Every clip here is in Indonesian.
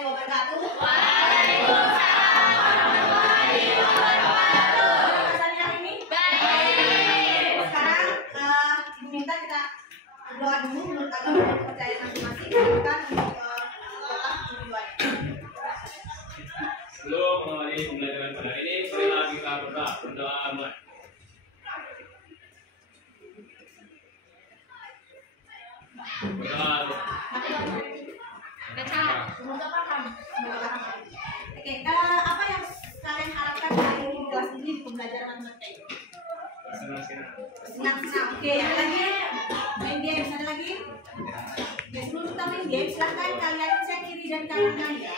wabarakatuh. Waalaikumsalam warahmatullahi wabarakatuh. Rasanya hari ini? Baik. Sekarang Ibu minta kita berdoa dulu menurut agama dan kepercayaan masing-masing. Kita untuk kotak tujuannya. Sebelum mengawali pembelajaran pada hari ini, marilah kita berdoa mulai. Berdoa. Semoga paham. Oke, apa yang kalian harapkan hari ini di kelas ini di pembelajaran matematika? Senang-senang. Oke, yang lagi main game. Ada lagi? Oke, sebelum kita main game, silahkan kalian cek kiri dan kanan kalian.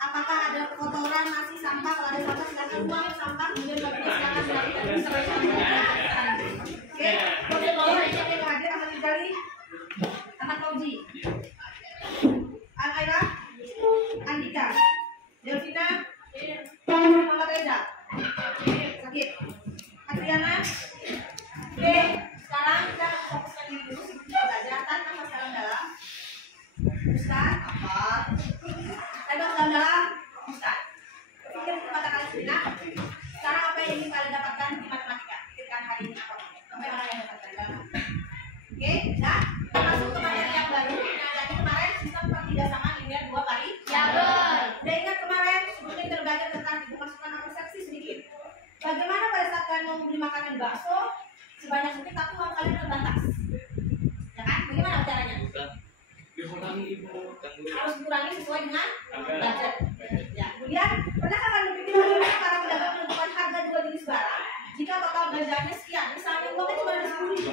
Apakah ada kotoran, masih sampah? Kalau ada sampah, silahkan buang sampah. Kemudian bagian silahkan oke, boleh yang hadir akan dicari akan Fauzi, Al-Aira, Andika, Delvina, Muhammad Reza, sakit, Adriana. Oke, sekarang kita fokuskan diri dulu sebelum belajar. Tanpa masalah dalam Ustaz, apa? Tanpa masalah dalam Ustaz. Pikir itu mata kalian sejenak. Sekarang apa yang ingin kalian dapatkan di matematika? Pikirkan hari ini apa? Apa yang kalian dapatkan dalam? Oke, nah masuk ke materi yang baru. Nah, dari kemarin sistem pertidasamaan linear 2 kali. Ya, betul. Udah ingat kemarin sebelumnya kita belajar tentang ibu masukkan persepsi sedikit. Bagaimana pada saat kalian mau beli makanan bakso sebanyak sedikit tapi uang kalian terbatas, ya kan? Bagaimana caranya? Dikurangi ibu. Harus dikurangi sesuai dengan Anggaran. budget. Ya, kemudian pernahkah kalian berpikir bagaimana para pedagang menentukan harga dua jenis barang jika total belanjanya sekian? Misalnya uangnya cuma ada 10.000,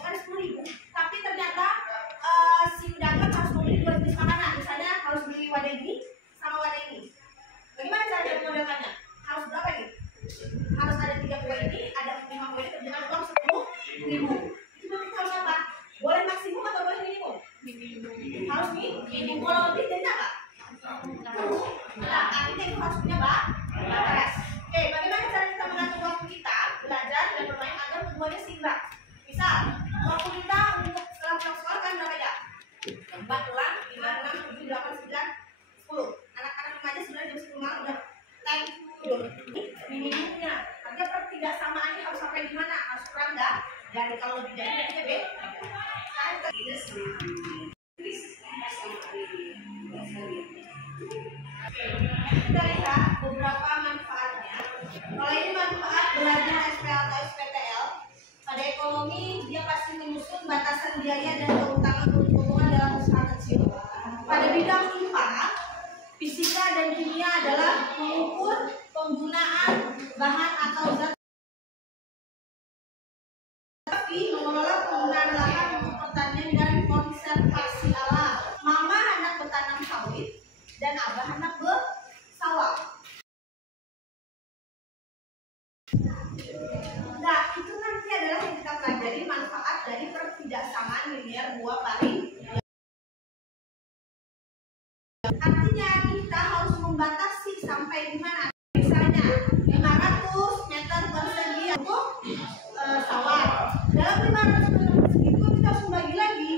bukan 10.000, tapi ternyata si pedagang harus membeli dua jenis makanan. Misalnya harus beli wadah ini sama wadah ini. Bagaimana cara memodelkannya? Harus berapa ini? Harus ada 3 kue ini, ada 5 kue ini, dengan uang 10.000. Itu berarti harus apa? Boleh maksimum atau boleh minimum? Harus minimum. Kalau lebih jadi apa? Nah, artinya itu harus punya batas. Oke, bagaimana cara kita mengatur waktu kita belajar dan bermain agar keduanya seimbang? Misal, waktu kita untuk setelah pulang sekolah kan berapa jam? 4 pulang, 5, 6, 7, 8, 9, 10. Anak-anak remaja sebenarnya jam 10 malam udah time tidur. Minimumnya, artinya pertidaksamaannya harus sampai di mana? Harus kurang dah. Dan kalau lebih dari B. Kita lihat beberapa manfaatnya. Kalau ini manfaat belajar SPL atau SPTL, pada ekonomi dia pasti menyusun batasan biaya dan keuntungan dalam usaha kecil. Pada bidang IPA, fisika dan kimia adalah mengukur penggunaan bahan atau zat, tapi mengelola penggunaan lahan untuk pertanian dan konservasi alam. Mama hendak bertanam sawit dan abah hendak bersawah. Nah, itu nanti adalah yang kita pelajari manfaat dari pertidaksamaan linear 2 kali. Artinya kita harus membatasi sampai di mana? Misalnya 500 meter persegi untuk sawah. Dalam 500 meter persegi itu kita harus membagi lagi.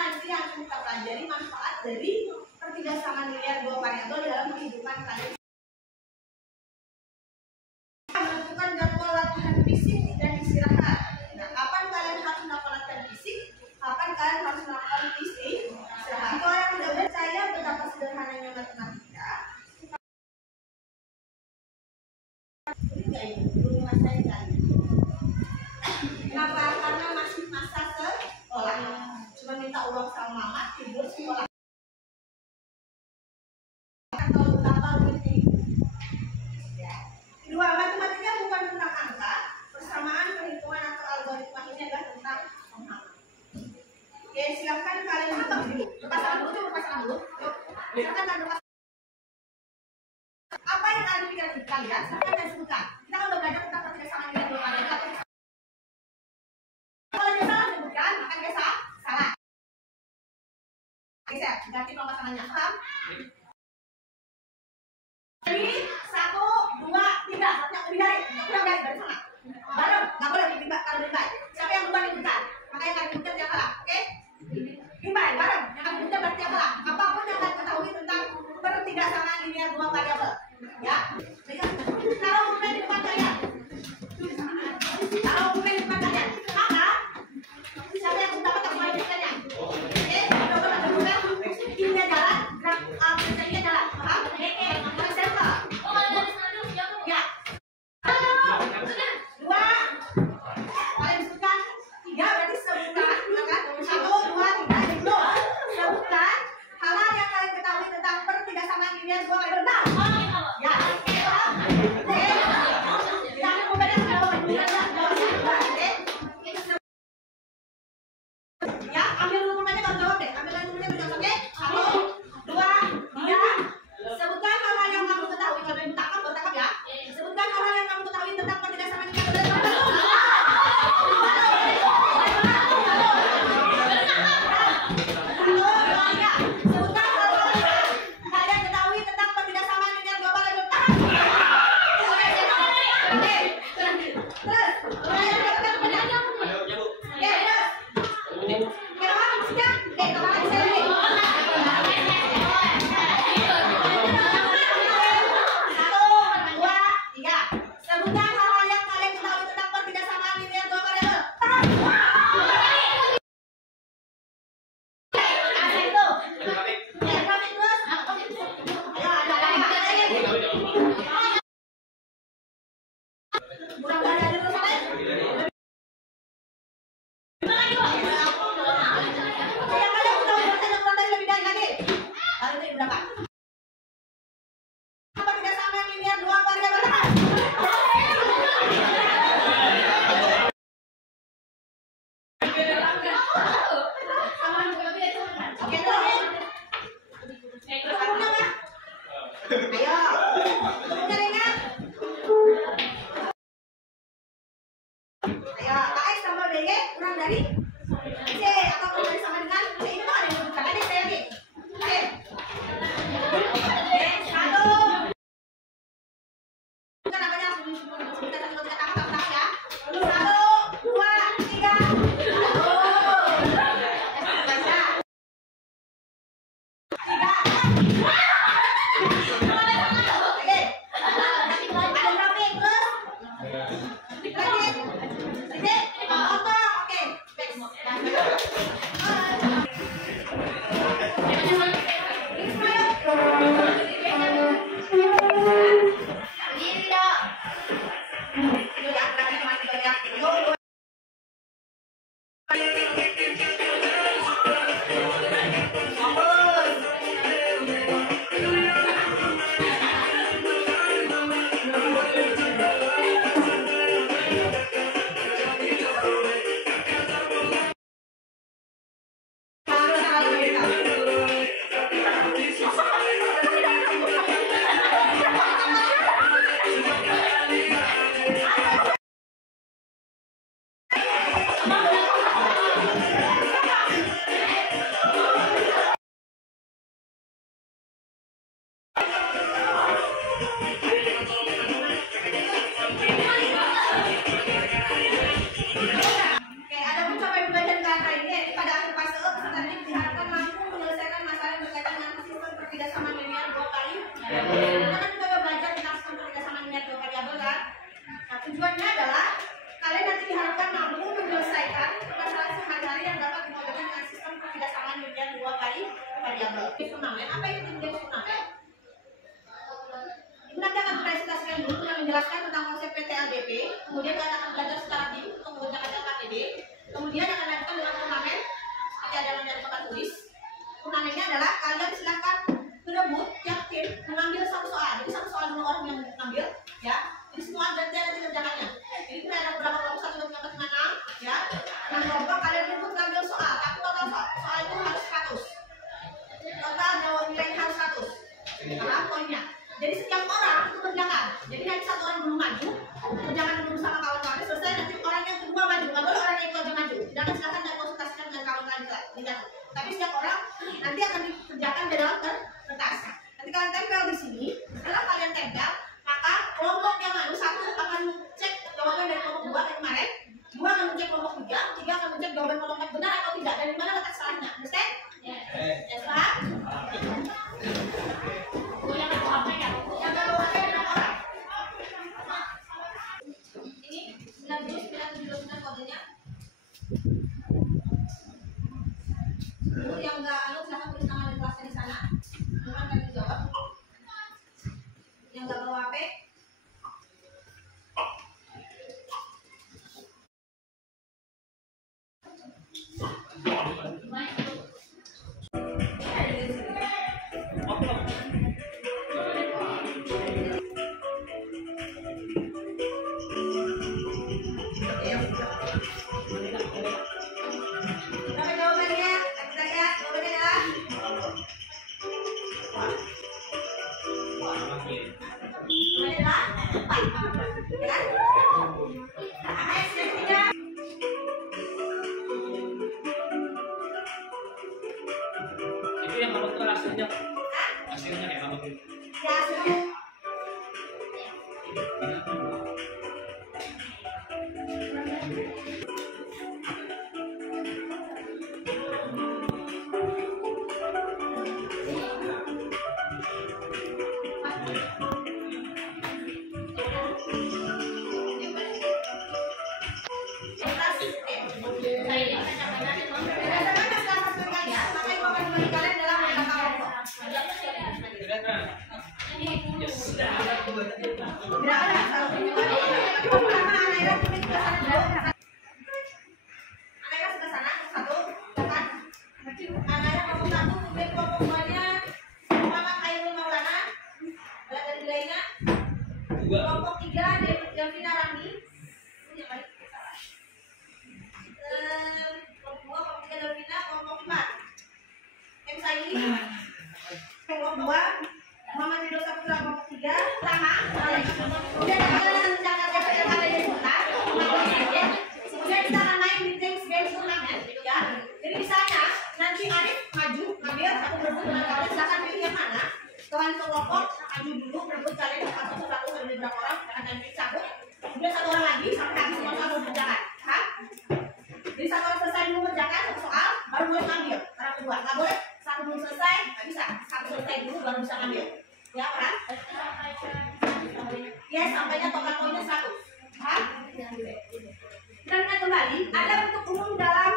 Nanti yang kita pelajari manfaat dari pertidaksamaan linear 2 variabel dalam kehidupan kalian. Menentukan jadwal latihan fisik dan istirahat. Nah, kapan kalian harus melakukan latihan fisik? Kapan kalian harus melakukan istirahat? Kalau yang tidak percaya betapa sederhananya matematika, ini enggak ini belum menguasai kan? Kenapa? Karena masih masa sekolah. Cuma minta uang sama mama, tidur sekolah. Atau betapa lebih kedua, matematika bukan tentang angka, persamaan, perhitungan atau algoritma ini adalah tentang pemahaman. Oke, silakan kalian menonton dulu. Pasangan dulu, coba pasangan dulu. Yuk, silakan tanda pasangan. Apa yang ada di pikiran kalian? Silakan kalian sebutkan. Kita kan udah belajar tentang pertidaksamaan linear 2 variabel. Kalau dia salah sebutkan, akan dia salah. Geser, ganti nomor pasangannya. Paham? Jadi 1, 2, 3, lebih dari, kurang dari sana. Bareng, nggak boleh dibimbai, kalau dibimbai. Siapa yang duluan diberikan? Makanya yang diberikan jangan kalah, oke? Bimbai, bareng, yang diberikan dua variabel. Ya, taruh pulpen di depan kalian. Taruh pulpen di depan kalian. Maka siapa yang dapat semua pulpennya? Oke, coba baca pulpen. Ini jalan, pulpennya jalan. Paham? Sampel. Ya. Dua. Kalian sebutkan tiga, berarti sebutkan, kan? 1, 2, 3, belum. Sebutkan hal-hal yang kalian ketahui tentang pertigasamaan linear dua kali rendah. Ya, paham? Oke. Kita ambil pulpennya ke bawah. Oke. Ya, ambil dulu pulpennya baru jawab deh. Ambil dulu pulpennya baru jawab, oke? 1, 2, 3. Sebutkan hal-hal yang kamu ketahui. Kalau ibu tangkap ya. Sebutkan hal-hal yang kamu ketahui tentang pertigasamaan linear dua kali rendah. Tujuannya adalah kalian nanti diharapkan mampu menyelesaikan permasalahan sehari-hari yang dapat dimodelkan dengan sistem pertigasamaan linear dua kali variabel. Fundament, apa itu jenis fundament? Ibu nanti akan presentasikan dulu yang menjelaskan tentang konsep PTLDP, kemudian kalian akan belajar secara tim untuk menggunakan LKPD, kemudian akan lanjutkan dengan fundament seperti ada dari tempat tulis. Fundamennya adalah kalian silakan berebut tiap tim mengambil satu soal. Jadi satu soal dua orang yang mengambil, ya. Jadi semua gantian nanti kerjaannya. Jadi kita ada beberapa kelompok 1, 2, 3, 4, 5, 6, ya. 6 kelompok kalian rebut ngambil soal. Tapi total soal itu harus 100. Total nilainya harus 100. Paham poinnya? Jadi setiap orang itu kerjakan. Jadi nanti satu orang belum maju, kerjakan dulu sama kawan-kawan. Selesai nanti orang yang kedua maju. Nggak boleh orang yang itu aja maju. Jangan silakan dan konsultasikan dengan kawan-kawan juga. Tapi setiap orang nanti akan dikerjakan di dalam kertas. Nanti kalian tempel di sini. Setelah kalian tempel, maka kelompok yang maju satu akan cek jawaban dari kelompok 2 yang kemarin, 2 akan mencek kelompok 3, 3 akan mencek jawaban kelompok 4 benar atau tidak, dan di mana letak salahnya. Understand? Yes, paham? Itu yang kamu tuh hasilnya. Hah? Hasilnya yang kamu tuh. Ya, hasilnya. Kelompok 3 Delvina Rami. Kelompok 2 Delvina, kelompok 4 M Saidi. Kelompok 2 Muhammad Ridho Saputra, kelompok 3 sama. Kemudian kemudian kita akan main di Thanks Game Turnamen ya. Jadi misalnya nanti Arif maju ngambil satu berebut dengan kalian, silakan pilih yang mana. Kawan kelompok maju dulu berebut kalian satu dari berapa orang, akan cabut. Kemudian satu orang lagi sampai habis semua soal mengerjakan. Jadi satu orang selesai dulu mengerjakan satu soal, baru boleh ngambil orang kedua. Nggak boleh satu belum selesai, nggak bisa. Satu selesai dulu baru bisa ngambil. Ya kan? Ya sampainya total poinnya 1. Kita lihat kembali, ada bentuk umum dalam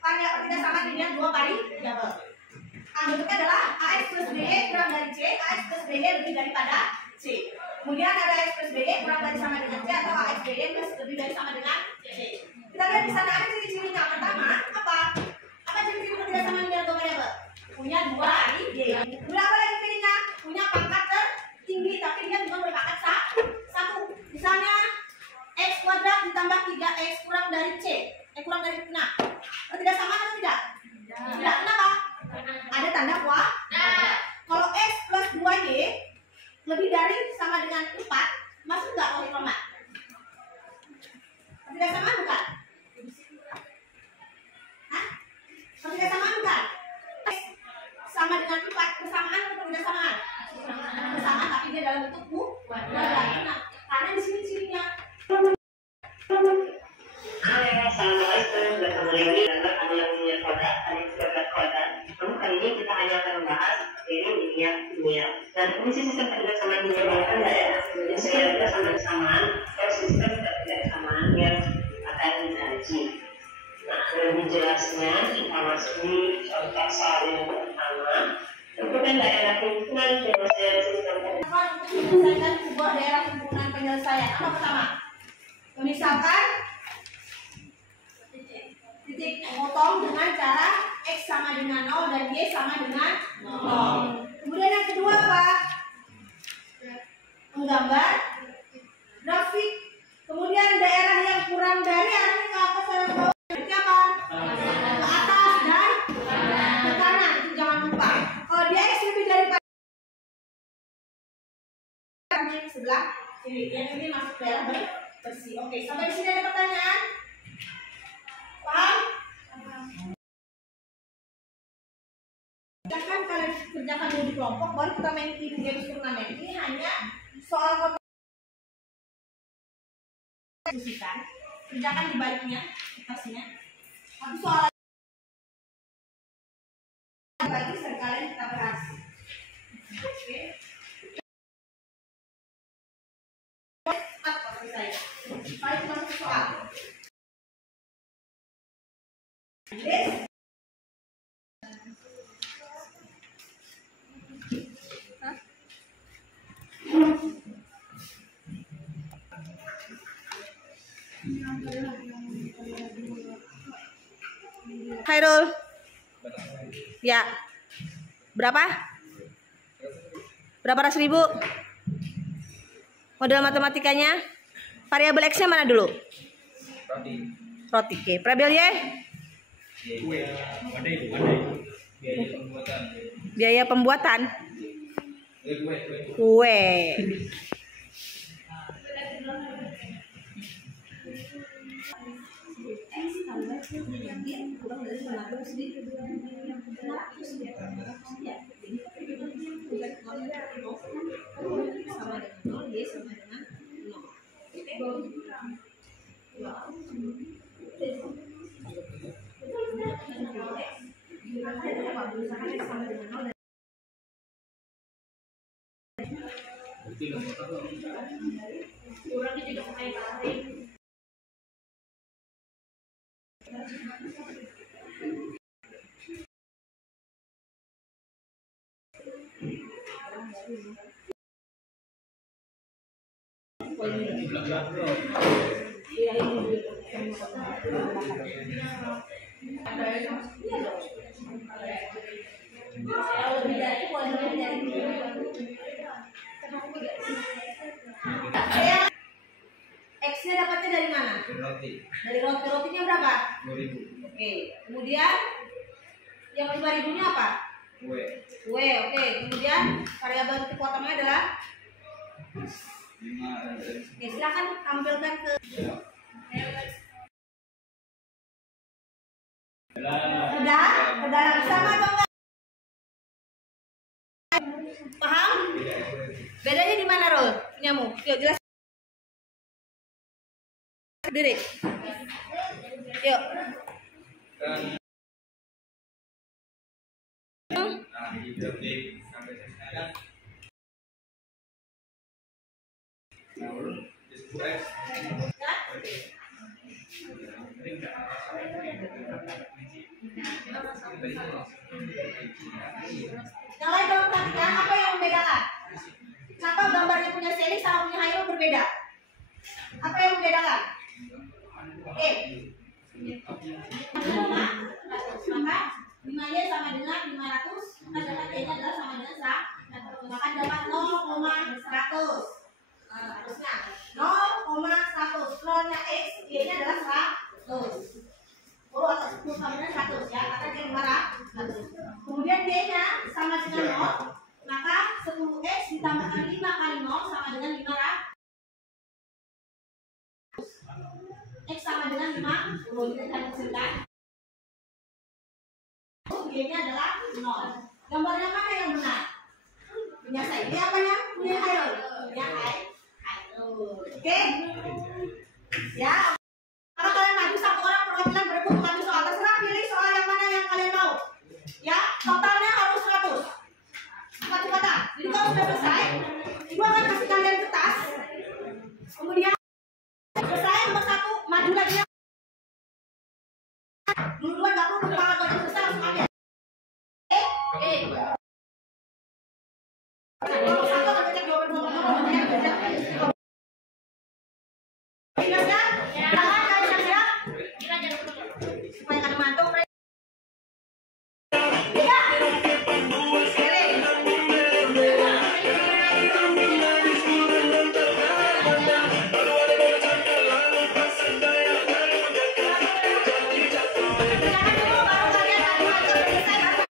pertidasamaan dengan 2 variabel. Bentuknya adalah AX plus BE kurang dari C, AX plus BE lebih daripada C. Kemudian ada AX plus BE kurang dari sama dengan C atau AX BE plus lebih dari sama dengan C. Kita lihat di sana ada ciri-cirinya. Pertama, apa? Apa ciri-ciri pertidasamaan dengan 2 variabel? Punya 2 variabel. Berapa lagi cirinya? Punya pangkat tertinggi, tapi dia juga berpangkat 1. Misalnya X kuadrat ditambah 3X kurang dari C, kurang dari 6. Pertidasamaan atau tidak? Tidak. Kenapa? Ada tanda kuadrat. Kalau X plus 2Y lebih dari sama dengan 4, masuk nggak polinomal? Pertidasamaan bukan? Hah? Pertidasamaan bukan? X sama dengan 4, persamaan atau pertidasamaan? Persamaan, tapi dia dalam bentuk kuadrat. Nah, karena di sini cirinya. Assalamualaikum, bertemu lagi dengan kamu yang punya kodak, kami sudah berkodak. Namun kali ini kita hanya akan membahas ini dunia. Dan fungsi sistem pertidasamaan merupakan daerah. Jadi segala persamaan atau sistem pertidasamaan yang akan dikaji. Nah, lebih jelasnya kita masuk di contoh soal yang pertama. Tentukan daerah himpunan penyelesaian sistem pertidasamaan. Untuk menyelesaikan sebuah daerah himpunan penyelesaian. Apa pertama? Misalkan titik memotong dengan cara X sama dengan 0 dan Y sama dengan 0. Kemudian yang kedua apa? Menggambar grafik. Kemudian daerah yang kurang dari arahnya ke atas dan ke bawah. Berarti apa? Ke atas dan ke kanan. Itu jangan lupa. Kalau dia X lebih daripada yang sebelah kiri, yang ini masuk daerah bersih. Oke, sampai di sini ada pertanyaan? Paham? Kerjakan kalian kerjakan dulu di kelompok, baru kita main tim game turnamen. Ini hanya soal diskusikan, kerjakan di baliknya, pastinya. Tapi soal bagi sekalian kita bahas. Oke. Baik, masuk soal. Yes. Hairul. Ya. Berapa? Berapa ratus ribu? Model matematikanya? Variabel X-nya mana dulu? Roti. Oke. Variabel Y? Biaya pembuatan. Kue. kurang dari 500 di 600 ya. Jadi sama dengan 0, Y sama dengan 0. Kurang juga pakai tarik. Kalau lebih dari itu boleh lebih dari itu. X-nya dapatnya dari mana? Roti. Dari roti. Rotinya berapa? 2000. Oke. Kemudian yang 5.000-nya apa? Kue. Kue. Oke. Kemudian variabel titik potongnya adalah 5. Oke, silakan tampilkan ke udah sama atau enggak? Paham? Bedanya di mana, Rol? Punyamu? Yuk jelas. Berdiri. Yuk. Yang lain tolong perhatikan apa yang membedakan. Kenapa gambarnya punya Sally sama punya Hairul berbeda? Apa yang membedakan? Oke. 5Y sama dengan 500, maka dapat Y-nya adalah sama dengan 100. Maka dapat 0,100. Harusnya 0,100. 0-nya X, Y-nya adalah 100. 10 atau 10 sama dengan 100 ya, karena dia 500. Kemudian Y-nya sama dengan 0, maka 10X ditambahkan 5 kali 0 sama dengan 500. X sama dengan 50. Kita akan hasilkan. Y-nya adalah 0. Gambarnya mana yang benar? Punya saya. Ini apanya? Punya Hairul. Punya Hairul. Oke? Ya. Kalau kalian maju satu orang perwakilan berebut mengambil soal, terserah pilih soal yang mana yang kalian mau. Ya, totalnya harus 100. Cepat-cepatan. Jadi kalau sudah selesai, ibu akan kasih kalian kertas. Kemudian selesai nomor 1, maju lagi. Dulu-duluan nggak perlu nunggu banget kalau selesai langsung ambil. Oke. Nomor 1 akan cek jawaban nomor. Ingat ya? Jangan kalian siap. Supaya kalian mantuk. Tiga. Jangan dulu baru kalian selesai.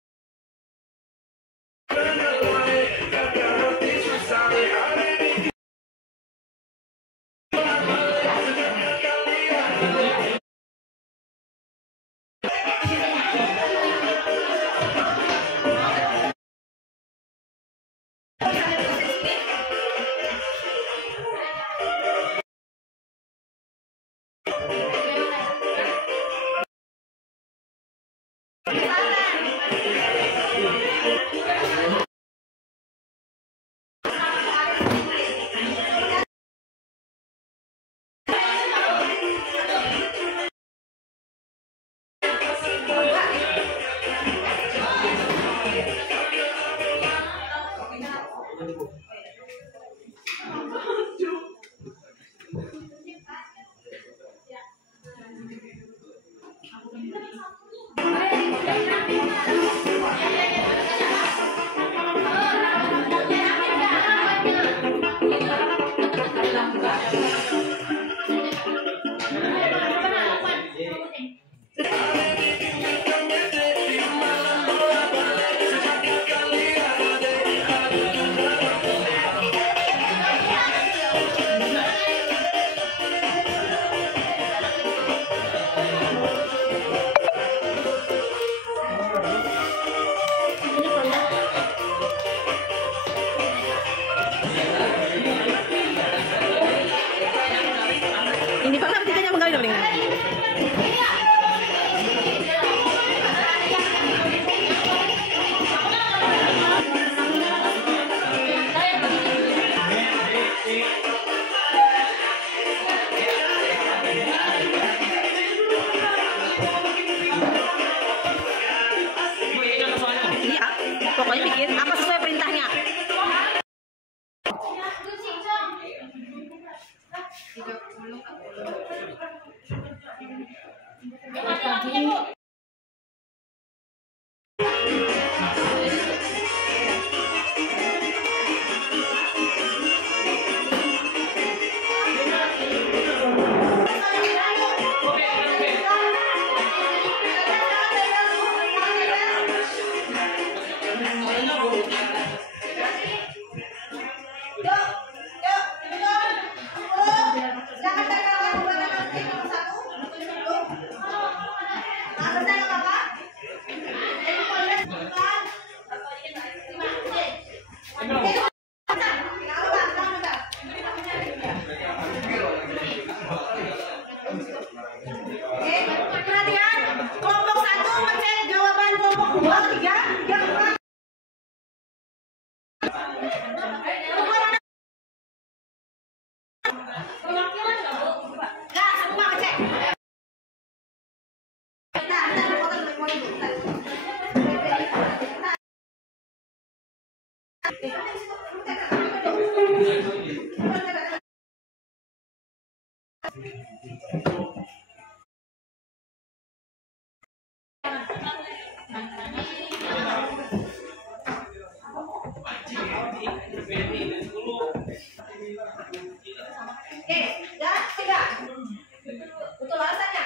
Betul alasannya.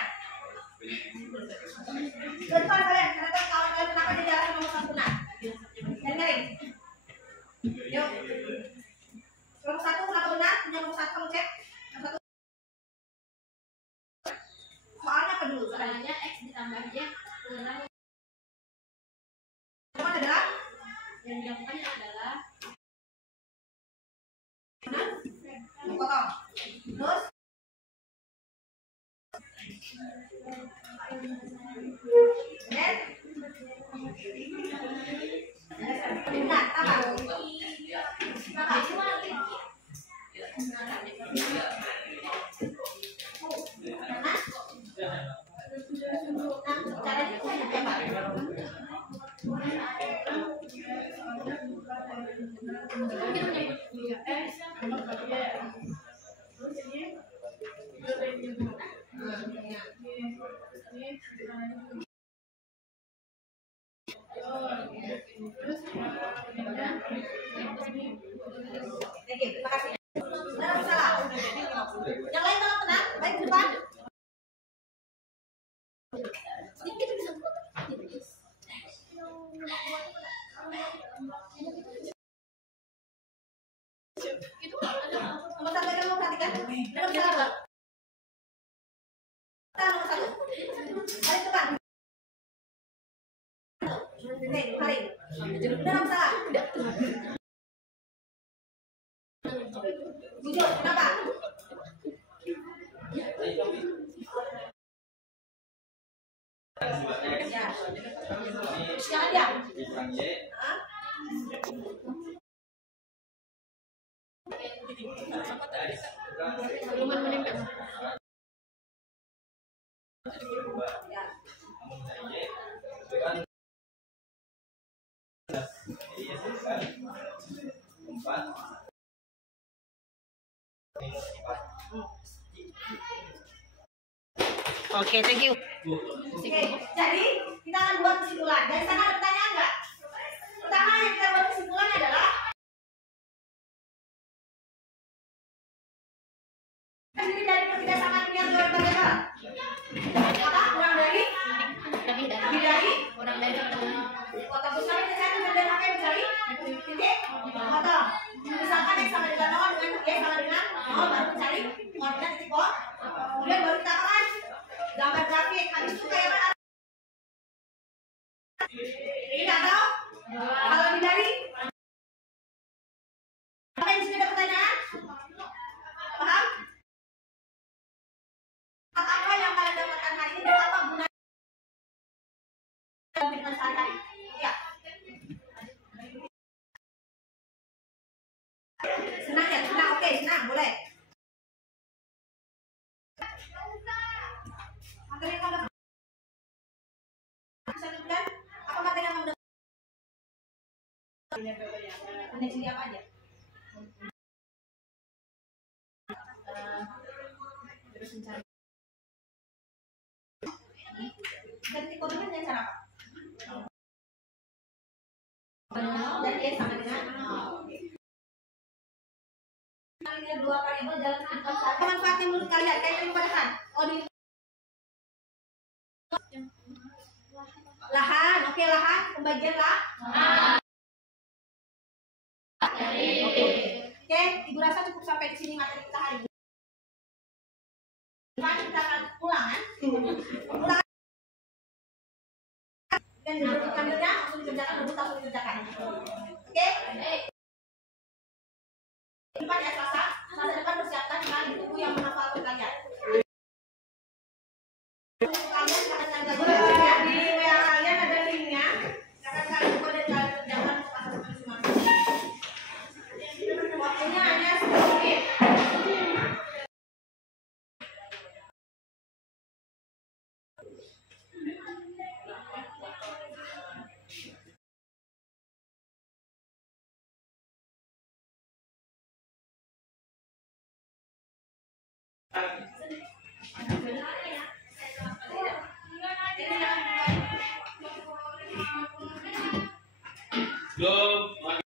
Depan kalian, karena kalau kalian kenapa jadi alasan nomor santunan? Dan garing. Yuk. Nomor satu kenapa benar? Nomor satu kamu cek. Nomor satu. Soalnya apa dulu? Soalnya X ditambah Y kurang. Jawaban adalah Yang jawabannya adalah mana? Potong. Terus dan benar, tambah. Caranya Oke, terima kasih. Benar atau salah? Yang lain tolong tenang, baik ke depan. Sedikit bisa. Nomor satu kamu perhatikan. Nomor satu. Nomor satu. Balik depan. Nih, balik. Nomor salah. Jujur, kenapa? Ya. Sekarang dia. Hah? Oke, thank you. Oke, jadi kita akan buat kesimpulan. Dari sana ada pertanyaan nggak? Pertama yang kita buat kesimpulannya adalah terdiri dari perbedasan yang dua berbagai hal. Apa? Kurang dari? Lebih dari? kurang dari Kota besar itu kan berbeda apa yang mencari? Titik? Atau misalkan X sama dengan 0 dengan Y sama dengan 0 baru mencari koordinat titik O. Kemudian baru kita akan gambar grafik. Habis itu kayak mana? Ini atau? Kalau lebih dari? Apa yang sudah ada pertanyaan? Paham? Apa yang kalian dapatkan hari ini dan apa gunanya kehidupan sehari-hari? Ya. Senang ya? Senang, oke, senang, boleh. Materi yang kamu bulan, apa materi yang kamu sini apa aja? Terus mencari. Ganti kodenya dengan cara apa? Dan Y sama dengan kalian dua variabel dalam kehidupan sehari. Manfaatnya menurut kalian kayak tadi padahan. Oh di lahan, oke lahan, pembagian lah. Ibu rasa cukup sampai di sini materi kita hari ini. Mari kita akan pulang kan? Pulang. Dan debut langsung dikerjakan, debut langsung dikerjakan. Oke? Depan ya Selasa depan persiapkan dengan buku yang menghafal kalian. Kalian akan belajar di WA kalian ada linknya. Akan kalian buat dan kalian kerjakan masing-masing. Waktunya hanya 10 menit. Belum,